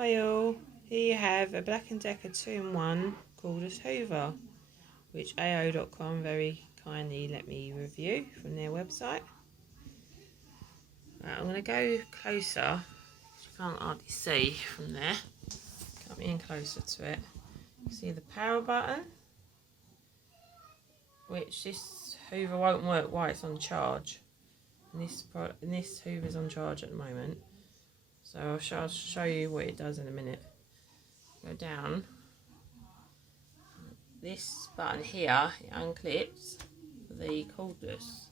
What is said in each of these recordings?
Hi all, here you have a Black & Decker 2-in-1 cordless hoover, which AO.com very kindly let me review from their website. Right, I'm going to go closer, you can't hardly see from there, come in closer to it. You see the power button, which this hoover won't work while it's on charge. And this hoover's on charge at the moment, so I'll show you what it does in a minute. Go down. This button here, it unclips the cordless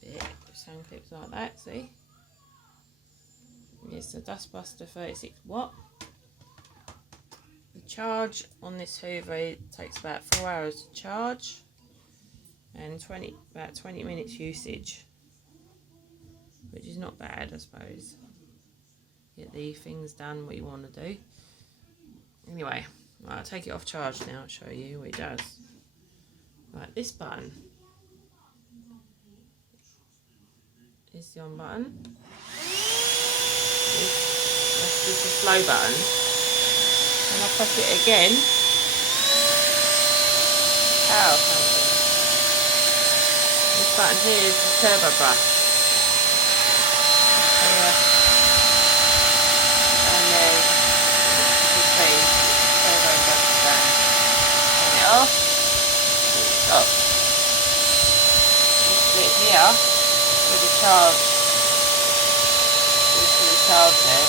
bit, which unclips like that, see? It's a Dustbuster 36 watt. The charge on this hoover, it takes about 4 hours to charge and about 20 minutes usage, which is not bad, I suppose. Get the things done what you want to do. Anyway, I'll take it off charge now and show you what it does. Right, this button is the on button. That's just the slow button. And I press it again, power comes in. This button here is the turbo brush. Here and there, you can see turbo brush down. Turn it off, stop. This bit here with the charge. You see the charge there.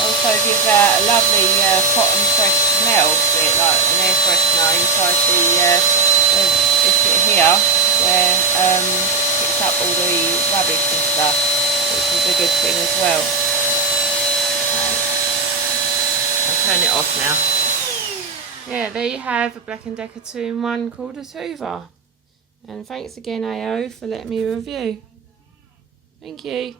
Also gives out a lovely hot and fresh smell to it, like an air freshener inside this bit here, where picks up all the rubbish and stuff, which is a good thing as well. I'll turn it off now. Yeah, there you have a Black & Decker 2-in-1 cordless hoover. And thanks again AO for letting me review. Thank you.